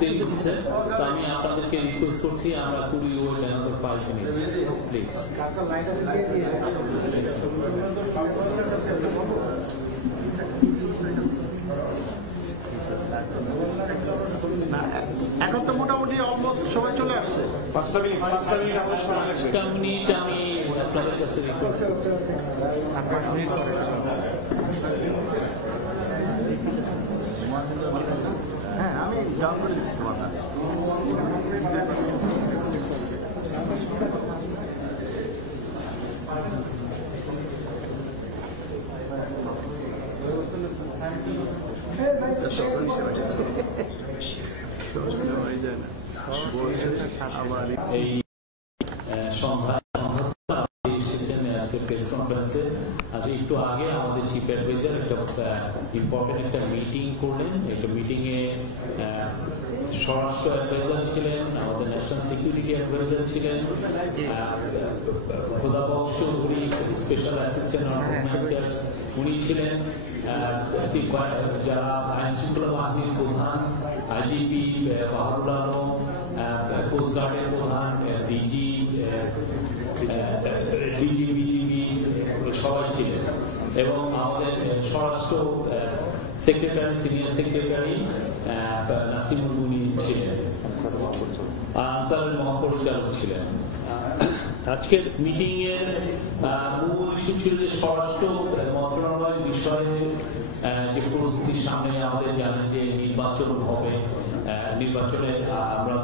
দেরি হচ্ছে, তো আমি আপনাদেরকে রিকোয়েস্ট করছি আমরা কুড়ি ওয়েট অ্যানাদার 5 মিনিটস প্লিজ। এখন তো মোটামুটি অলমোস্ট সবাই চলে আসছে। 5 মিনিট আমি আপনাদের কাছে রিকোয়েস্ট করছি। হ্যাঁ, আমি ডাউন করে দিচ্ছি তোমারটা। এই সন্ধ্যা প্রেস কনফারেন্সে আজ একটু আগে আমাদের চিফ অ্যাডভাইজার একটা ইম্পর্টেন্ট একটা মিটিং করলেন। একটা মিটিং এ স্বরাষ্ট্র অ্যাডভাইজার ছিলেন, আমাদের ন্যাশনাল সিকিউরিটি অ্যাডভাইজার ছিলেন, খোদাবক চৌধুরী স্পেশাল অ্যাসিস্ট্যান্ট অর্গানাইজার উনি ছিলেন, যারা আইন শৃঙ্খলা বাহিনীর প্রধান আইজিপি বাহারুল আলম, কোস্টগার্ডের প্রধান ডিজি, বিজিবি সবাই ছিলেন, এবং আমাদের স্বরাষ্ট্র সেক্রেটারি সিনিয়র সেক্রেটারি নাসিমুল মুনি ছিলেন, আনসারের মহাপরিচালক ছিলেন। আজকের মিটিং এর মূল ইস্যু ছিল যে স্বরাষ্ট্র মন্ত্রণালয়ের বিষয়ে যে পরিস্থিতির সামনে আমাদের জানেন যে নির্বাচন হবে, নির্বাচনের আমরা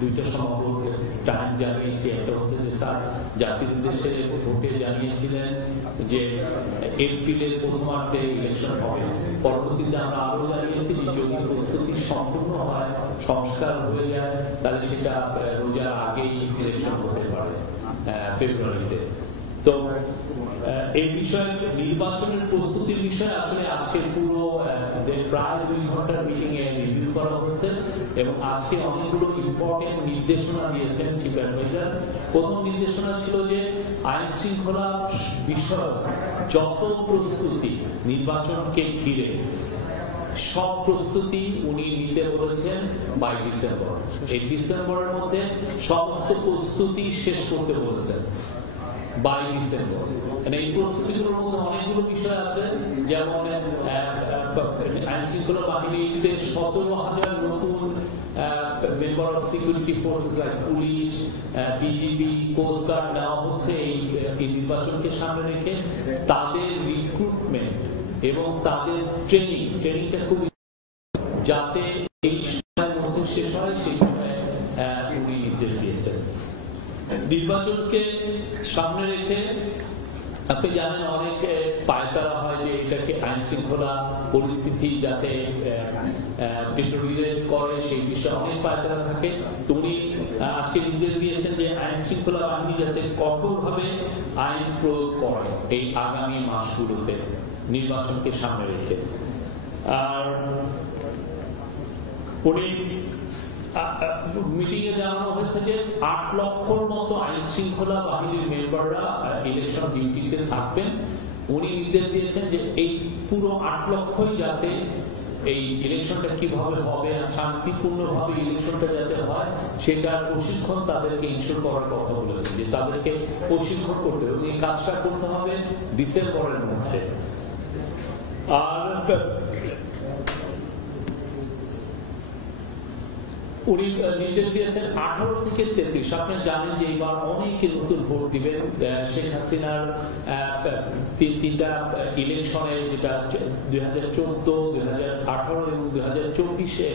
দুইটা সমগ্র টাইম জানিয়েছি। একটা হচ্ছে যে স্যার জাতির উদ্দেশ্যে ভোটে জানিয়েছিলেন যে এপ্রিলের প্রথমার্ধে ইলেকশন হবে, পরবর্তীতে আমরা আরো জানিয়েছি যে যদি প্রস্তুতি সম্পূর্ণ হয়, সংস্কার হয়ে যায়, তাহলে সেটা রোজার আগেই ইলেকশন হতে পারে ফেব্রুয়ারিতে। তো এই বিষয়ে নির্বাচনের প্রস্তুতির বিষয়ে আসলে আজকে পুরো প্রায় 2 ঘন্টার মিটিং এ রিভিউ করা হচ্ছে, এবং আজকে অনেকগুলো ইম্পর্টেন্ট নির্দেশনা দিয়েছেন চিফ অ্যাডভাইজার। প্রথম নির্দেশনা ছিল যে আইন শৃঙ্খলা বিষয়ক যত প্রস্তুতি নির্বাচনকে ঘিরে সব প্রস্তুতি উনি নিতে বলেছেন বাই ডিসেম্বর। এই ডিসেম্বরের মধ্যে সমস্ত প্রস্তুতি শেষ করতে বলেছেন বাই ডিসেম্বর। এই প্রস্তুতিগুলোর মধ্যে অনেকগুলো বিষয় আছে, যেমন আইন শৃঙ্খলা বাহিনীতে 17,000 নতুন member of security forces like police, BGB, coast guard নেওয়া হচ্ছে এই নির্বাচনকে সামনে রেখে। তাদের রিক্রুটমেন্ট এবং তাদের ট্রেনিংটা খুব যাতে এই সময়ের মধ্যে শেষ হয় সেই বিষয়ে উনি নির্দেশ দিয়েছেন। নির্বাচনকে সামনে রেখে আপনি জানেন অনেক পায়তারা হয় যে এটাকে আইন শৃঙ্খলা পরিস্থিতি যাতে ডিটোরিয়েট করে সেই বিষয়ে অনেক পায়তারা থাকে। উনি আজকে নির্দেশ দিয়েছেন যে আইন শৃঙ্খলা বাহিনী যাতে কঠোরভাবে আইন প্রয়োগ করে এই আগামী মাসগুলোতে নির্বাচনকে সামনে রেখে। আর উনি মিটিং এ জানানো হয়েছে যে 8 লক্ষর মতো আইন শৃঙ্খলা বাহিনীর মেম্বাররা ইলেকশন ডিউটিতে থাকবেন। উনি নির্দেশ দিয়েছেন যে এই পুরো 8 লক্ষই যাতে এই ইলেকশনটা কিভাবে হবে আর শান্তিপূর্ণভাবে ইলেকশনটা যাতে হয় সেটার প্রশিক্ষণ তাদেরকে ইনশিওর করার কথা বলেছেন, যে তাদেরকে প্রশিক্ষণ করতে হবে। এই কাজটা করতে হবে ডিসেম্বরের মধ্যে। আর উনি নির্দেশ দিয়েছেন 18 থেকে 33। আপনি জানেন যে এবার অনেকে নতুন ভোট দিবেন। শেখ হাসিনার তিনটা ইলেকশনে, যেটা 2014, 2018 এবং 2024-এ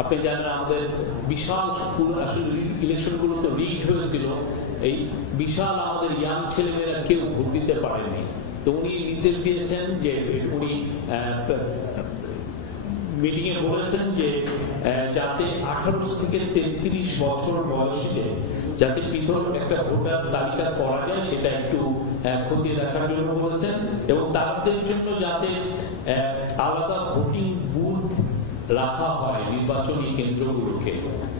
আপনি জানেন আমাদের বিশাল ইলেকশন গুলো তো রিগ হয়েছিল। এই বিশাল আমাদের ইয়াং ছেলেমেয়েরা কেউ ভোট দিতে পারেনি। তো উনি নির্দেশ দিয়েছেন যে উনি মিটিং এ বলেছেন যে যাতে 18 থেকে 33 বছর বয়সীদের যাতে পৃথক একটা ভোটার তালিকা করা যায় সেটা একটু খতিয়ে দেখার জন্য বলেছেন, এবং তাদের জন্য যাতে আলাদা ভোটিং বুথ রাখা হয় নির্বাচনী কেন্দ্রগুলোকে,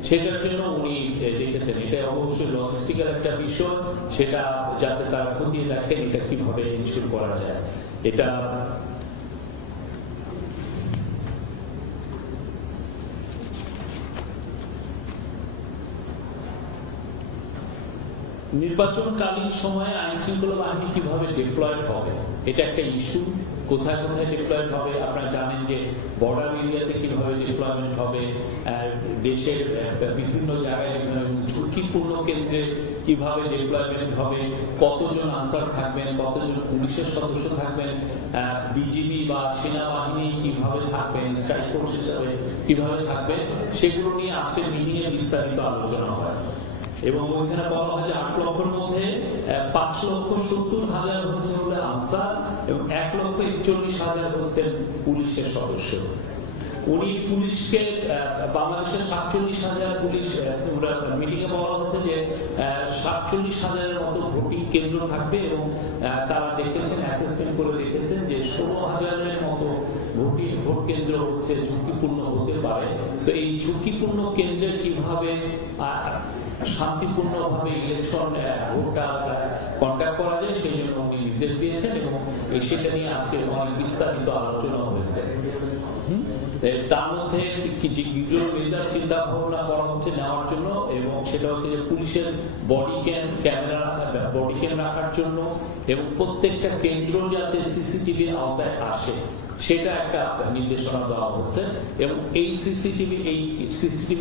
সেটার জন্য উনি দেখেছেন। এটা অবশ্যই লজিস্টিক্যাল একটা বিষয়, সেটা যাতে তারা খতিয়ে দেখেন এটা কিভাবে ইনশিওর করা যায়। এটা নির্বাচনকালীন সময়ে আইন শৃঙ্খলা বাহিনী কিভাবে ডিপ্লয়েড হবে এটা একটা ইস্যু। কোথায় কোথায় ডিপ্লয়েড হবে আপনারা জানেন যে বর্ডার এরিয়াতে কিভাবে ডিপ্লয়মেন্ট হবে, দেশের বিভিন্ন জায়গায় ঝুঁকিপূর্ণ কেন্দ্রে কিভাবে ডিপ্লয়মেন্ট হবে, কতজন আনসার থাকবেন, কতজন পুলিশের সদস্য থাকবেন, বিজিবি বা সেনাবাহিনী কিভাবে থাকবেন, স্ট্রাইক ফোর্স হিসাবে কিভাবে থাকবেন, সেগুলো নিয়ে আজকের মিটিংয়ে বিস্তারিত আলোচনা হয়। এবং ওইখানে বলা হয় যে 8 লক্ষের মধ্যে 5,70,000 হচ্ছে হলে আনসার এবং 1,41,000 হচ্ছেন পুলিশের সদস্য। উনি পুলিশকে বাংলাদেশের 47,000 পুলিশ মিটিংয়ে বলা হচ্ছে যে 47,000-এর মতো ভোটিং কেন্দ্র থাকবে এবং তারা দেখেছেন অ্যাসেসমেন্ট করে দেখেছেন যে 16,000-এর মতো ভোট কেন্দ্র হচ্ছে ঝুঁকিপূর্ণ হতে পারে। তো এই ঝুঁকিপূর্ণ কেন্দ্রে কিভাবে শান্তিপূর্ণভাবে ইলেকশন ভোটটা কন্ডাক্ট করা যায় সেই জন্য উনি নির্দেশ দিয়েছেন এবং সেটা নিয়ে আজকে অনেক বিস্তারিত আলোচনা হয়েছে। তার মধ্যে মেজার চিন্তা ভাবনা করা হচ্ছে নেওয়ার জন্য এবং সেটা হচ্ছে যে পুলিশের বডি ক্যাম রাখার জন্য এবং প্রত্যেকটা কেন্দ্র যাতে সিসিটিভি আওতায় আসে সেটা একটা নির্দেশনা দেওয়া হচ্ছে এবং এই সিসিটিভি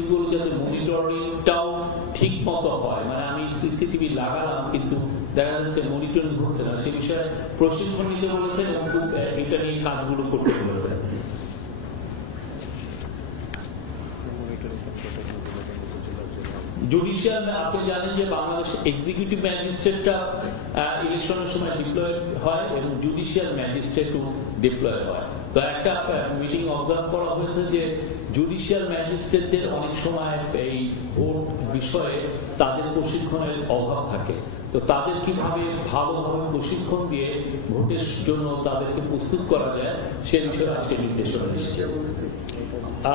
গুলো যাতে মনিটরিংটাও ঠিক মতো হয়, মানে আমি সিসিটিভি লাগালাম কিন্তু দেখা যাচ্ছে মনিটরিং হচ্ছে না, সে বিষয়ে প্রশিক্ষণ নিতে বলেছেন এবং এটা নিয়ে কাজগুলো করতে বলেছেন। জুডিশিয়াল, আপনি জানেন যে বাংলাদেশ এক্সিকিউটিভ ম্যাজিস্ট্রেটরা ইলেকশনের সময় ডিপ্লয় হয় এবং জুডিশিয়াল ম্যাজিস্ট্রেটও ডিপ্লয় হয়। তো একটা মিটিং অবজার্ভ করা হয়েছে যে জুডিশিয়াল ম্যাজিস্ট্রেটদের অনেক সময় এই ভোট বিষয়ে তাদের প্রশিক্ষণের অভাব থাকে। তো তাদের কিভাবে ভালোভাবে প্রশিক্ষণ দিয়ে ভোটের জন্য তাদেরকে প্রস্তুত করা যায় সে বিষয়ে আজকে নির্দেশনা দিচ্ছে।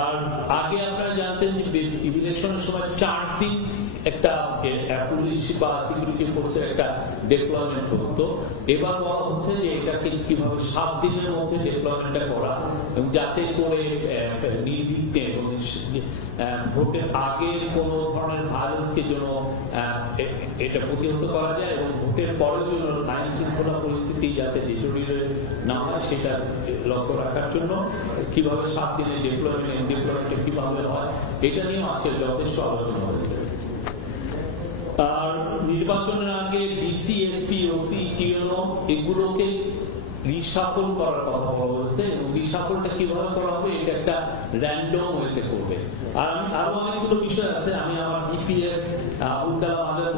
আর আগে আপনারা জানতেন যে ইলেকশনের সময় 4 দিন একটা পুলিশ বা সিকিউরিটি ফোর্সের একটা ডিপ্লয়মেন্ট হতো। এবার বলা হচ্ছে যে এটাকে কিভাবে 7 দিনের মধ্যে ডিপ্লয়মেন্টটা করা এবং যাতে করে নির্বিঘ্নে এবং ভোটের আগে কোন ধরনের ভায়োলেন্সকে জন্য এটা প্রতিহত করা যায় এবং ভোটের পরের জন্য আইন শৃঙ্খলা পরিস্থিতি যাতে ডিটোরিয়েট না হয় সেটা লক্ষ্য রাখার জন্য কিভাবে 7 দিনের ডিপ্লয়মেন্ট কিভাবে হয় এটা নিয়ে আজকে যথেষ্ট আলোচনা হয়েছে। আর নির্বাচনের আগে ডিসি, এসপি, ওসি, টিএনও এগুলোকে রিশাফল করার কথা বলা হয়েছে এবং রিশাফলটা কিভাবে করা হবে এটা একটা র্যান্ডম ওয়েতে করবে। আর আরো অনেকগুলো বিষয় আছে, আমি আমার ইপিএস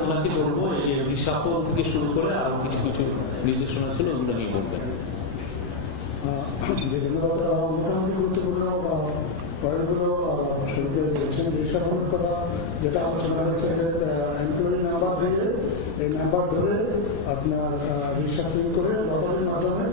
ওনাকে বলবো এই রিশাফল থেকে শুরু করে আরো কিছু কিছু নির্দেশনা ছিল ওগুলো নিয়ে বলবেন। যেটা আলোচনা হচ্ছে যে এমপ্লয়ি নাম্বার দিয়ে এই নাম্বার ধরে আপনার রিসার্চিং করে লটারির মাধ্যমে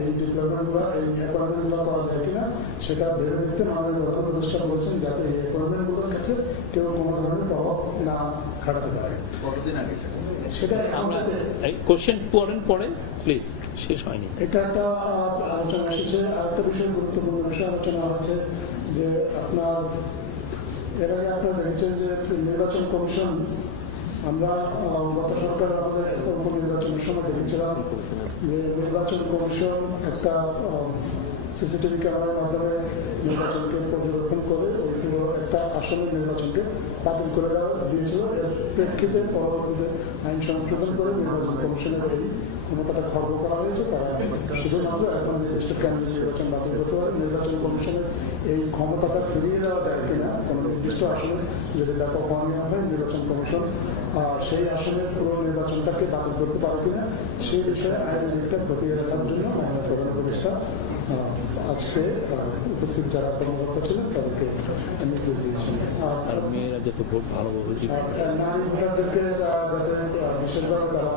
এই ডিপ্লয়মেন্টগুলো এই অ্যাপয়েন্টমেন্টগুলো করা যায় কিনা সেটা ভেবে দেখতে মাননীয় প্রধান উপদেষ্টা বলছেন যাতে এই অ্যাপয়েন্টমেন্টগুলোর ক্ষেত্রে কেউ কোনো ধরনের প্রভাব না খাটাতে পারে। কতদিন আগে সেটা আমরা কোশ্চেন পড়ে প্লিজ, শেষ হয়নি। এটা একটা আলোচনা এসেছে। আরেকটা বিষয় গুরুত্বপূর্ণ বিষয় আলোচনা হচ্ছে যে আপনার এর আগে আপনারা দেখেছেন যে নির্বাচন কমিশন আমরা গত সরকার আমাদের নির্বাচনের সময় দেখেছিলাম যে নির্বাচন কমিশন একটা সিসিটিভি ক্যামেরার মাধ্যমে নির্বাচনকে পর্যবেক্ষণ করে ওইগুলো একটা আসনের নির্বাচনকে বাতিল করে দিয়েছিল। এর প্রেক্ষিতে পরবর্তীতে আইন সংশোধন করে নির্বাচন কমিশনের এই ক্ষমতাটা খর্ব করা হয়েছে। তারা শুধুমাত্র এখন নির্দিষ্ট কেন্দ্রীয় নির্বাচন বাতিল করতে পারে। নির্বাচন কমিশনের এই ক্ষমতাটা ফিরিয়ে দেওয়া যায় কিনা, কোনো নির্দিষ্ট আসনে যদি ব্যাপক অনিয়ম হয় নির্বাচন কমিশন সেই আসনের পুরো নির্বাচনটাকে বাতিল করতে পারে কিনা সেই বিষয়ে আইনের দিকটা খতিয়ে রাখার জন্য আমাদের প্রধান উপদেষ্টা আজকে উপস্থিত যারা কর্মকর্তা ছিলেন তাদেরকে নির্দেশ দিয়েছেন। নারী ভোটারদেরকে যাতে বিশেষভাবে তারা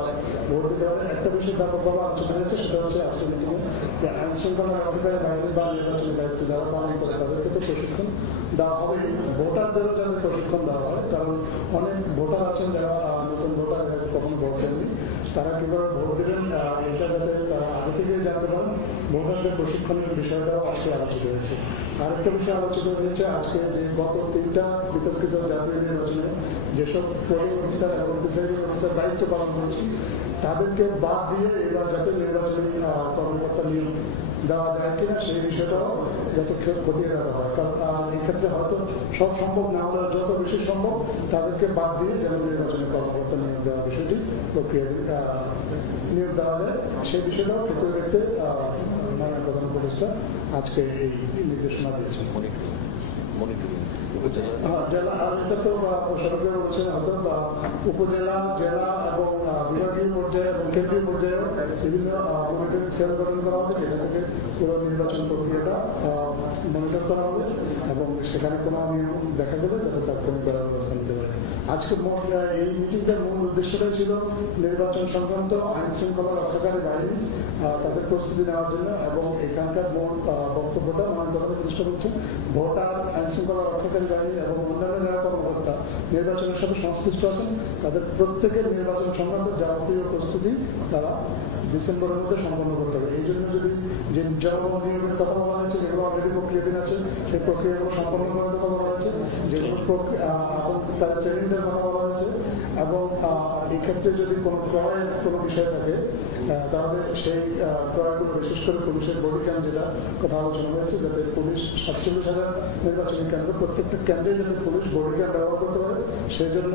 ভোট দিতে পারে একটা বিষয় ব্যাপকভাবে আলোচনা হয়েছে, সেটা হচ্ছে আজকে মিটিংয়ে যে আইন শৃঙ্খলা রক্ষাকারী বাহিনী বা নির্বাচনের দায়িত্ব যারা পালন করে তাদেরকে তো প্রশিক্ষণ দেওয়া হবে, ভোটারদেরও যাতে প্রশিক্ষণ দেওয়া হয়। কারণ অনেক ভোটার আছেন যারা নতুন ভোটার কখনো ভোট দেননি, তারা কিভাবে ভোট দেবেন এটা যাতে তারা আগে থেকে জানতে পারেন, ভোটারদের প্রশিক্ষণের বিষয়টাও আজকে আলোচিত হয়েছে। আরেকটা বিষয় আলোচনা হয়েছে আজকে যে গত 3টা বিতর্কিত জাতীয় নির্বাচনে যেসব পোলিং অফিসার এবং প্রিসাইডিং অফিসার দায়িত্ব পালন করেছে তাদেরকে বাদ দিয়ে এবার জাতীয় নির্বাচনী কর্মকর্তা নিয়োগ দেওয়া যায় কিনা সেই বিষয়টাও যাতে খতিয়ে দেওয়া হয়। কারণ এই ক্ষেত্রে হয়তো সব সম্ভব না হলে যত বেশি সম্ভব তাদেরকে বাদ দিয়ে যেন নির্বাচনী কর্মকর্তা নিয়োগ দেওয়ার বিষয়টি প্রক্রিয়া নিয়োগ দেওয়া যায় সেই বিষয়টাও খতিয়ে দেখতে মাননীয় প্রধান উপদেষ্টা আজকে এই নির্দেশনা দিয়েছেন। জেলা এটা তো সরকার বলছেন হয়তো উপজেলা, জেলা এবং বিভাগীয় পর্যায়ে এবং কেন্দ্রীয় পর্যায়ে বিভিন্ন মনিটরিং সেল গঠন করা হবে, যেটা থেকে পুরো নির্বাচন প্রক্রিয়াটা মনিটর করা হবে এবং সেখানে কোনো নিয়ম দেখা গেলে যাতে তাৎক্ষণিক করার ব্যবস্থা নিতে পারে। আজকে মোট এই মিটিংটার মূল উদ্দেশ্যটাই ছিল নির্বাচন সংক্রান্ত আইন শৃঙ্খলা রক্ষাকারী বাহিনী তাদের প্রস্তুতি নেওয়ার জন্য এবং এখানকার মূল বক্তব্যটা মাননীয় প্রতিষ্ঠা করছে ভোটার, আইন শৃঙ্খলা রক্ষাকারী বাহিনী এবং অন্যান্য যারা কর্মকর্তা নির্বাচনের সাথে সংশ্লিষ্ট আছেন তাদের প্রত্যেকের নির্বাচন সংক্রান্ত যাবতীয় প্রস্তুতি তারা ডিসেম্বরের মধ্যে সম্পন্ন করতে হবে। এই জন্য যদি যে জননিয়োগের কথা বলা হয়েছে যেগুলো অলরেডি প্রক্রিয়াধীন আছে সেই প্রক্রিয়াগুলো সম্পন্ন করার কথা বলা হয়েছে, যেগুলো তাদের ট্রেনিং দেওয়ার কথা বলা হয়েছে এবং এই ক্ষেত্রে যদি কোনো ক্রয়ের কোনো বিষয় থাকে তাহলে সেই ক্রয়গুলো বিশেষ করে পুলিশের বডি ক্যাম্প যেটা কথা আলোচনা হয়েছে যাতে পুলিশ 47,000 নির্বাচনী কেন্দ্র প্রত্যেকটা কেন্দ্রে যাতে পুলিশ বডি ক্যাম্প ব্যবহার করতে পারে সেই জন্য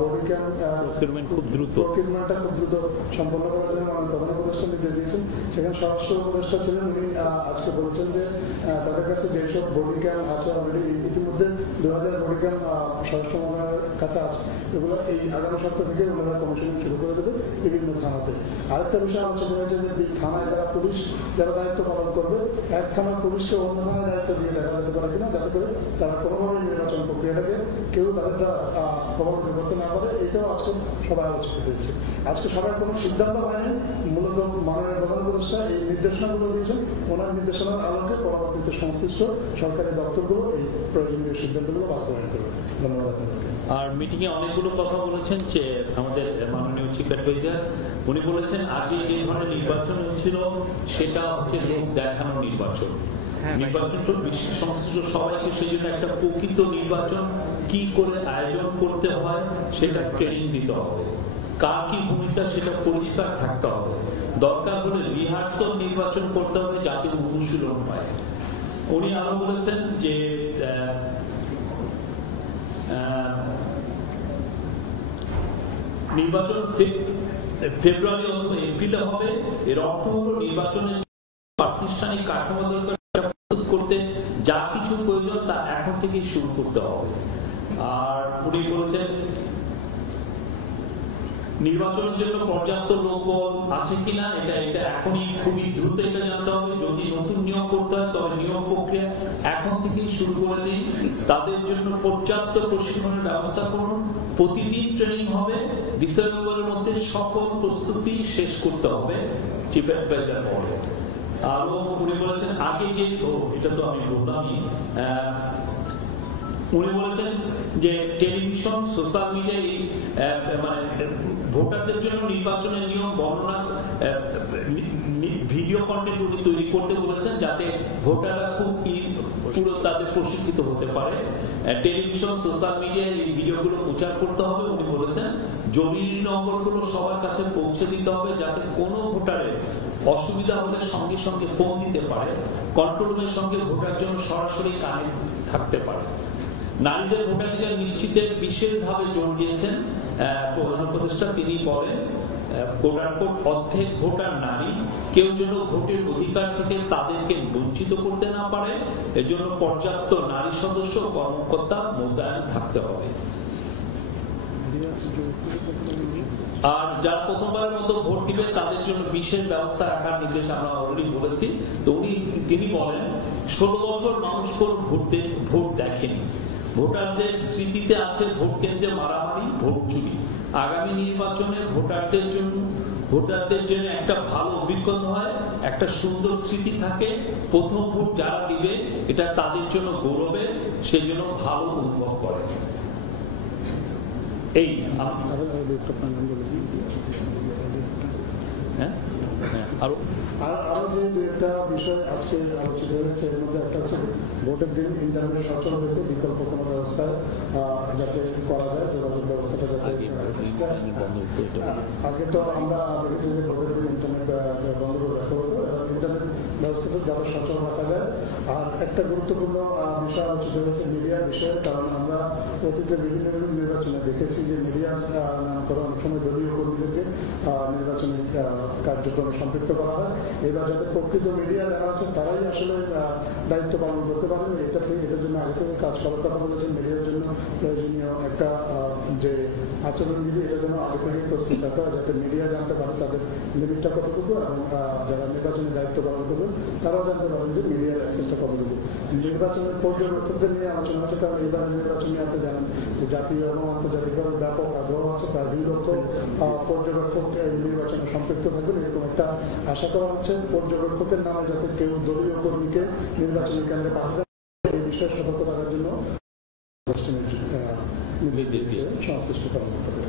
বডি ক্যাম্প প্রকিউরমেন্টটা খুব দ্রুত সম্পন্ন করার জন্য মাননীয় প্রধান উপদেষ্টা নির্দেশ দিয়েছেন। সেখানে স্বরাষ্ট্র উপদেষ্টা ছিলেন, উনি আজকে বলেছেন যে তাদের কাছে যেসব বডি ক্যাম্প আছে অলরেডি ইতিমধ্যে 2000 বডি ক্যাম্প স্বরাষ্ট্র মন্ত্রণালয়ের কাছে আছে, এগুলো এই আগামী সপ্তাহ থেকে ওনারা কমিশনিং শুরু করে দেবে বিভিন্ন থানাতে। আরেকটা বিষয় আলোচনা হয়েছে যে থানায় যারা পুলিশ যারা দায়িত্ব পালন করবে এক থানার পুলিশকে অন্য থানায় দায়িত্ব দিয়ে দেখা যেতে পারে কিনা, যাতে করে তারা কোনোভাবে নির্বাচন প্রক্রিয়াটাকে কেউ তাদের দ্বারা প্রভাবিত করতে না পারে, এটাও আজকে সবাই আলোচনা হয়েছে। আজকে সবাই কোনো সিদ্ধান্ত হয়নি, মূলত মাননীয় প্রধান উপদেষ্টা এই নির্দেশনাগুলো দিয়েছেন, ওনার নির্দেশনার আলোকে পরবর্তীতে সংশ্লিষ্ট সরকারি দপ্তরগুলো এই প্রয়োজনীয় সিদ্ধান্তগুলো বাস্তবায়ন করবে। ধন্যবাদ। আর মিটিং এ অনেকগুলো কথা বলেছেন যে আমাদের মাননীয় চিফ অ্যাডভাইজার উনি বলেছেন আগে যে ধরনের নির্বাচন হয়েছিল সেটা হচ্ছে লোক দেখানো নির্বাচন। নির্বাচন তো বিশ্ব সংশ্লিষ্ট সবাইকে সেই জন্য একটা প্রকৃত নির্বাচন কি করে আয়োজন করতে হয় সেটা ট্রেনিং দিতে হবে, কার কি ভূমিকা সেটা পরিষ্কার থাকতে হবে, দরকার হলে রিহার্সাল নির্বাচন করতে হবে যাতে অনুশীলন হয়। উনি আরো বলেছেন যে নির্বাচন ফেব্রুয়ারি অথবা এপ্রিলে হবে, এর অর্থ হলো নির্বাচনের প্রাতিষ্ঠানিক কাঠামো প্রস্তুত করতে যা কিছু প্রয়োজন তা এখন থেকেই শুরু করতে হবে। আর উনি বলেছেন নির্বাচনের জন্য পর্যাপ্ত লোকবল আছে কিনা এটা এখনই খুবই দ্রুত এটা জানতে হবে। যদি নতুন নিয়োগ করতে হয় তবে নিয়োগ প্রক্রিয়া এখন থেকেই শুরু করে দিন, তাদের জন্য পর্যাপ্ত প্রশিক্ষণের ব্যবস্থা করুন, প্রতিদিন ট্রেনিং হবে, ডিসেম্বরের মধ্যে সকল প্রস্তুতি শেষ করতে হবে চিফ অ্যাডভাইজার বলে। আরো উনি বলেছেন আগে যে এটা তো আমি বললামই, উনি বলেছেন যে টেলিভিশন সোশ্যাল মিডিয়ায় মানে ভোটারদের জন্য নির্বাচনের নিয়ম বর্ণনা ভিডিও কন্টেন্ট উনি তৈরি করতে বলেছেন যাতে ভোটাররা খুব পুরো তাদের প্রশিক্ষিত হতে পারে। টেলিভিশন সোশ্যাল মিডিয়ায় এই ভিডিওগুলো প্রচার করতে হবে। উনি বলেছেন জরুরি নম্বরগুলো সবার কাছে পৌঁছে দিতে হবে যাতে কোনো ভোটারের অসুবিধা হলে সঙ্গে সঙ্গে ফোন দিতে পারে, কন্ট্রোল রুমের সঙ্গে ভোটার জন্য সরাসরি কানেক্ট থাকতে পারে। নারীদের ভোটাধিকার নিশ্চিতে বিশেষভাবে জোর দিয়েছেন প্রধান উপদেষ্টা। তিনি বলেন কোটানকোট অর্ধেক ভোটার নারী, কেউ যেন ভোটের অধিকার থেকে তাদেরকে বঞ্চিত করতে না পারে, এজন্য পর্যাপ্ত নারী সদস্য কর্মকর্তা মোতায়েন থাকতে হবে। আর যারা প্রথমবারের মতো ভোট দিবে তাদের জন্য বিশেষ ব্যবস্থা রাখার নির্দেশ আমরা অলরেডি বলেছি। তো তিনি বলেন 16 বছর মানুষ ভোট দেখেনি, ভোটারদের স্মৃতিতে আছে ভোট কেন্দ্রে মারামারি, ভোট চুরি। আগামী নির্বাচনে ভোটারদের জন্য একটা ভালো অভিজ্ঞতা হয়, একটা সুন্দর স্মৃতি থাকে। প্রথম ভোট যারা দিবে এটা তাদের জন্য গৌরবের, সেজন্য ভালো অনুভব করে। এই আরো যে দুইটা বিষয় আজকে আলোচিত হয়েছে এর মধ্যে একটা হচ্ছে ভোটের দিন ইন্টারনেট সচল রেখে বিকল্প কোনো ব্যবস্থায় যাতে করা যায়, যোগাযোগ ব্যবস্থাটা যাতে আগে তো আমরা দেখেছি যে ভোটের দিন ইন্টারনেট বন্ধ করে রাখা হতো, ইন্টারনেট ব্যবস্থাটা যাতে সচল রাখা যায়। আর একটা গুরুত্বপূর্ণ বিষয় আলোচিত হয়েছে মিডিয়ার বিষয়ে, কারণ আমরা অতীতে বিভিন্ন নির্বাচনে দেখেছি যে মিডিয়ার নামকরণ অনেক সময় দলীয় কর্মীদেরকে নির্বাচনী কার্যক্রমে সম্পৃক্ত করা হয়। এবার যাদের প্রকৃত মিডিয়া যারা আছে তারাই আসলে দায়িত্ব পালন করতে পারেন। এটার জন্য আগে থেকে কাজ করার কথা বলেছেন। মিডিয়ার জন্য প্রয়োজনীয় একটা যে আচরণবিধি, এটা যেন আগে থেকে প্রস্তুত রাখা হয়, যাতে মিডিয়া জানতে পারে তাদের লিমিটটা কতটুকু, এবং যারা নির্বাচনের দায়িত্ব পালন করবেন তারাও জানতে পারেন যে মিডিয়ার অ্যাক্সেসটা কতটুকু। নির্বাচনের পর্যবেক্ষকদের নিয়ে আলোচনা আছে, কারণ এইবার নির্বাচনে আপনি জানেন যে জাতীয় এবং আন্তর্জাতিকভাবে ব্যাপক আগ্রহ আছে। প্রায় 2 লক্ষ পর্যবেক্ষক এই নির্বাচনে সম্পৃক্ত থাকবেন, এরকম একটা আশা করা হচ্ছে। পর্যবেক্ষকের নামে যাতে কেউ দলীয় কর্মীকে নির্বাচনী কেন্দ্রে পাঠাতে, এই বিষয়ে সতর্ক থাকার জন্য সংশ্লিষ্ট কর্মকর্তাদের।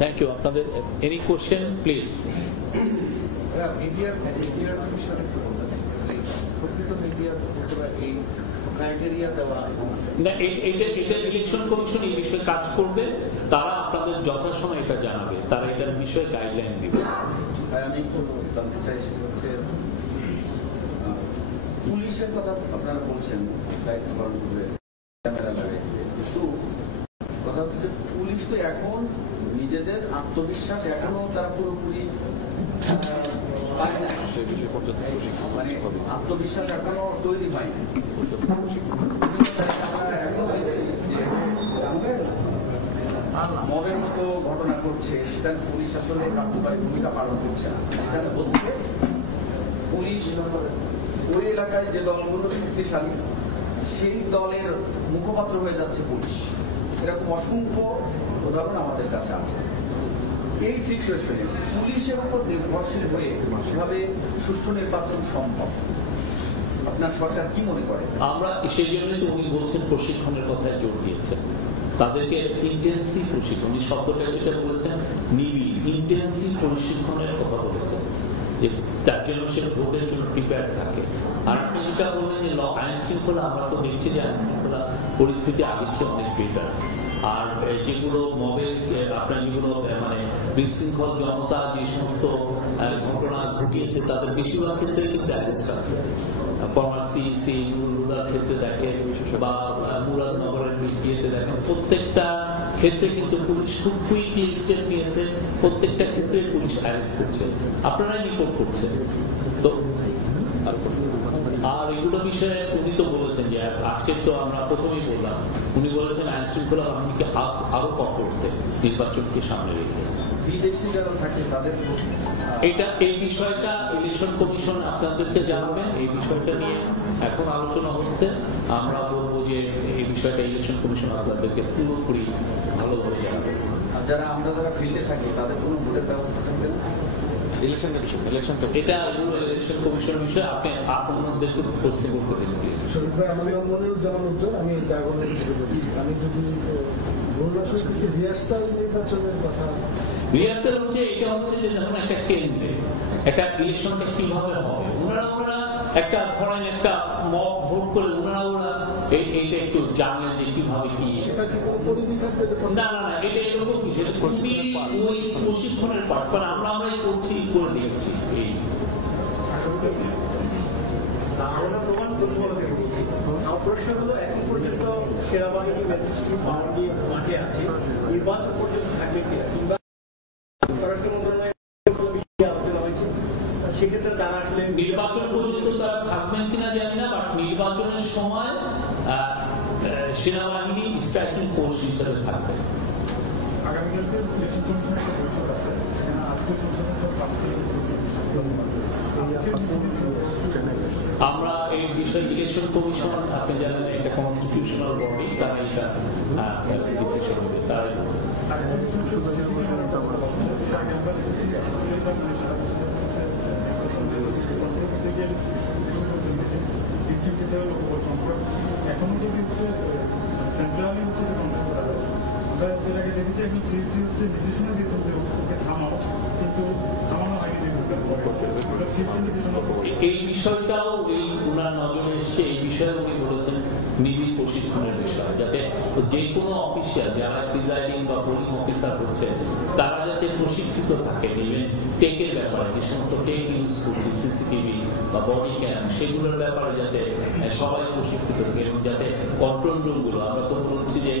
Thank you. আপনাদের এনি কোশ্চেন প্লিজ? মিডিয়ার বিষয়টা একটু বলতে চাই, প্রকৃত মিডিয়ার এই ক্রাইটেরিয়া দেওয়া না, এটা ইলেকশন কমিশন এই বিষয়ে কাজ করবে, তারা আপনাদের যথাসময় এটা জানাবে, তারা এটার বিষয়ে গাইডলাইন দিবে। আমি একটু জানতে চাইছি হচ্ছে পুলিশের কথা আপনারা বলছেন, দায়িত্ব পালন করবে, ক্যামেরা লাগে, কিন্তু কথা হচ্ছে যে পুলিশ তো এখন নিজেদের আত্মবিশ্বাস এখনো তারা পুরোপুরি পায় না, মানে আত্মবিশ্বাস এখনো তৈরি হয়নি। মবের মতো ঘটনা করছে, সেটা পুলিশ আসলে কার্যকরী ভূমিকা পালন করছে না। এখানে হচ্ছে পুলিশ ওই এলাকায় যে দলগুলো শক্তিশালী সেই দলের মুখপাত্র হয়ে যাচ্ছে পুলিশ। এরকম অসংখ্য উদাহরণ আমাদের কাছে আছে। এই সিচুয়েশনে পুলিশের উপর নির্ভরশীল হয়ে কিভাবে সুষ্ঠু নির্বাচন সম্ভব, আপনার সরকার কি মনে করে? আমরা সেই জন্যই তো উনি বলছেন প্রশিক্ষণের কথায় জোর দিয়েছেন, তাদেরকে ইন্টেন্সিভ প্রশিক্ষণ, এই শব্দটা যেটা বলেছেন নিবিড় ইন্টেন্সিভ প্রশিক্ষণের কথা বলেছেন, যে তার জন্য সে ভোটের জন্য প্রিপেয়ার থাকে। আর আপনি যেটা বললেন যে আইন শৃঙ্খলা, আমরা তো দেখছি যে আইন শৃঙ্খলা পরিস্থিতি আগের চেয়ে অনেক বেটার। আর যেগুলো মবের আপনার যেগুলো মানে বিশৃঙ্খল জনতা যে সমস্ত ঘটনা ঘটিয়েছে তাদের বেশিরভাগ ক্ষেত্রে কিন্তু অ্যারেস্ট আছে। কমার্সি রুরাল ক্ষেত্রে দেখেন বা মুরাদনগরের বিয়েতে দেখেন, প্রত্যেকটা ক্ষেত্রে কিন্তু পুলিশ খুব কুইকলি স্টেপ নিয়েছে, প্রত্যেকটা ক্ষেত্রে পুলিশ অ্যারেস্ট করছে, আপনারাই রিপোর্ট করছেন। তো আর এগুলো বিষয়ে উনি তো বলেছেন যে আজকে তো আমরা প্রথমেই বললাম, উনি বলেছেন আইন শৃঙ্খলা বাহিনীকে আরো কঠোর করতে নির্বাচনকে সামনে রেখেছে। বিদেশি যারা থাকে তাদের এই বিষয়টা ইলেকশন কমিশন আপনাদেরকে জানাবেন। এই বিষয়টা নিয়ে এখন আলোচনা হচ্ছে, আমরা বলবো যে এই বিষয়টা ইলেকশন কমিশন আপনাদেরকে পুরোপুরি ভালোভাবে জানাবে। আর যারা আমরা যারা ফিল্ডে থাকি তাদের কোনো ভোটের ব্যবস্থা থাকবে না। এটা ইলেকশন কমিশনের বিষয়ে আপনি আপনাদেরকে প্রশ্ন করতে দিন। আমি যদি রিহার্সাল হচ্ছে, এটা হচ্ছে যে যখন একটা কেন্দ্রে একটা ইলেকশনটা কিভাবে হবে, ওনারা একটা ধরেন একটা মক ভোট করে ওনারা এইটা একটু জানলেন যে কিভাবে কি না, এটা এরকম ওই প্রশিক্ষণের পাঠ, কারণ আমরাই করছি, করে দিয়েছি। এই প্রমাণ করতে প্রশ্ন হলো এখন পর্যন্ত সেনাবাহিনী মাঠে আছে, নির্বাচন পর্যন্ত থাকবে কিনা, কিংবা স্বরাষ্ট্র মন্ত্রণালয় আলোচনা হয়েছে, সেক্ষেত্রে তারা আসলে নির্বাচন পর্যন্ত তারা থাকবেন কিনা জানি না, বাট নির্বাচনের সময় সেনাবাহিনী স্ট্রাইকিং ফোর্স হিসেবে থাকবে। আমরা এই বিষয়ে ইলেকশন কমিশন, আপনি জানেন একটা কনস্টিটিউশনাল বডি, তারা এটা ডিসিশন নেবে, তারাই এখনো যদি হচ্ছে সেন্ট্রালি হচ্ছে যে কন্ট্যাক্ট করা হয়, আমরা এর আগে দেখেছি এখন সিসি হচ্ছে নির্দেশনা দিয়েছেন যে ওকে থামাও, কিন্তু থামানো হয়নি, যে এই বিষয়টাও এই ওনার নজরে এসছে। এই বিষয়ে উনি বলেছেন নিবিড় প্রশিক্ষণের বিষয়, যাতে যে কোনো অফিসিয়াল যারা প্রিজাইডিং বা পোলিং অফিসার হচ্ছে তারা যাতে প্রশিক্ষিত থাকে, নেবেন টেকের ব্যাপারে, যে সমস্ত টেক ইউজ করছে সিসিটিভি বা বডি ক্যাম, সেগুলোর ব্যাপারে যাতে সবাই প্রশিক্ষিত থাকে এবং যাতে কন্ট্রোল রুম গুলো, আমরা তো বলছি যে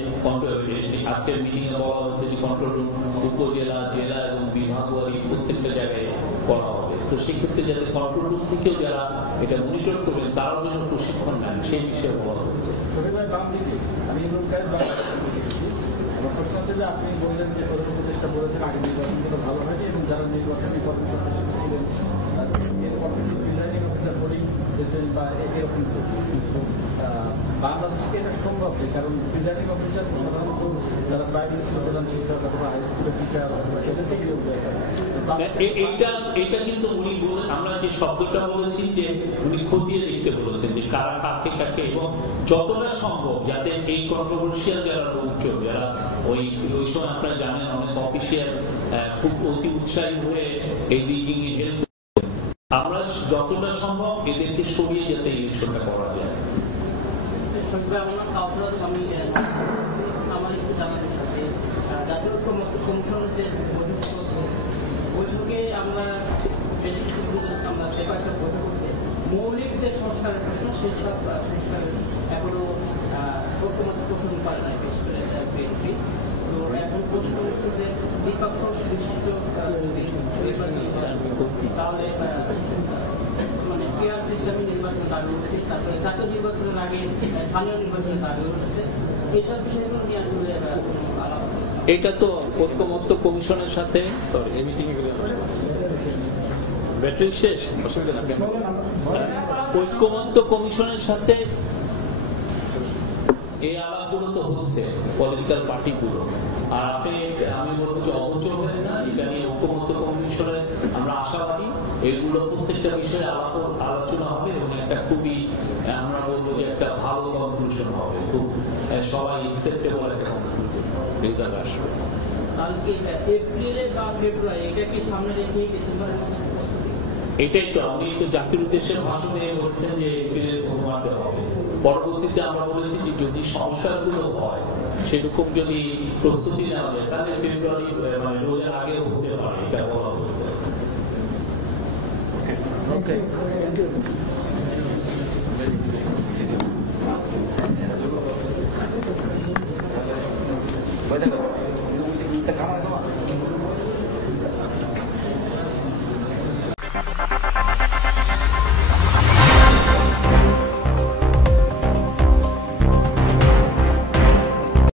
আজকের মিটিং এ বলা হচ্ছে যে কন্ট্রোল রুম উপজেলা, জেলা এবং বিভাগীয় প্রত্যেকটা জায়গায় করা হবে। তো সেক্ষেত্রে যাতে কন্ট্রোল রুম থেকেও যারা এটা মনিটর করবেন তারাও যেন প্রশিক্ষণ নেন, সেই বিষয়ে বলা হচ্ছে। প্রশ্ন হচ্ছে যে আপনি বললেন যে প্রধান উপদেষ্টা বলেছেন আগে নির্বাচনগুলো ভালো হয়েছে এবং যারা নির্বাচনী কর্মকর্তা ছিলেন প্রিজাইডিং অফিসার পোলিং এজেন্ট বা এরকম বাংলাদেশকে এটা সম্ভব নেই, কারণ প্রিজাইডিং অফিসার সাধারণত যারা প্রাইভেট স্কুল প্রধান শিক্ষক অথবা হাই স্কুলের টিচার এদের থেকে এইটা কিন্তু উনি আমরা যে শব্দটা বলেছি যে উনি খতিয়ে দেখতে বলেছেন যে কারা কাকে কাকে, এবং যতটা সম্ভব যাতে এই কন্ট্রোভার্সিয়াল যারা লোকজন যারা ওই সময় আপনারা জানেন অনেক অফিসিয়াল খুব অতি উৎসাহী হয়ে এই দিকে হেল্প, আমরা যতটা সম্ভব এদেরকে সরিয়ে যাতে ইলেকশনটা করা যায়। আমার একটু জানাতে চাচ্ছি, জাতীয় ঐক্যমত্য কমিশনের যে বৈঠকে আমরা বেশ কিছু আমরা সে কয়েকটা বৈঠক হচ্ছে, মৌলিক যে সংস্কারের প্রশ্ন সেই সব সংস্কার এখনো ঐক্যমত্য পোষণ করে নাই, বিশেষ করে বিএনপি। তো এখন প্রশ্ন হচ্ছে যে দ্বিপক্ষ বিশিষ্ট নির্বাচন তাহলে মানে পেয়ার সিস্টেমে নির্বাচন দাবি উঠছে, তারপরে জাতীয় নির্বাচনের আগে স্থানীয় নির্বাচনের দাবি উঠছে, এইসব বিষয়গুলো নিয়ে আসলে এটা তো ঐক্যমত্য কমিশনের সাথে ব্যাটারি শেষ, অসুবিধা না, ঐক্যমত্য কমিশনের সাথে এই আলাপগুলো তো হচ্ছে পলিটিক্যাল পার্টিগুলো। আর আমি বলবো যে অগোচর হয় না, এটা নিয়ে ঐক্যমত্য কমিশনের আমরা আশাবাদী এগুলো প্রত্যেকটা বিষয়ে আলোচনা হবে এবং একটা খুবই আমরা বলবো যে একটা ভালো কনক্লুশন হবে, খুব সবাই অ্যাকসেপ্টেবল একটা রেজাল্ট আসবে। এপ্রিলে বা ফেব্রুয়ারি এটা কি সামনে রেখে ডিসেম্বরের মধ্যে এটাই তো আমি তো জাতির উদ্দেশ্যে ভাষণে বলছেন যে এপ্রিলের প্রথমার্ধে হবে। পরবর্তীতে আমরা বলেছি যে যদি সংস্কারগুলো হয় সেরকম যদি প্রস্তুতি নেওয়া যায় তাহলে ফেব্রুয়ারি মানে রোজার আগেও হতে পারে, এটা বলা হচ্ছে।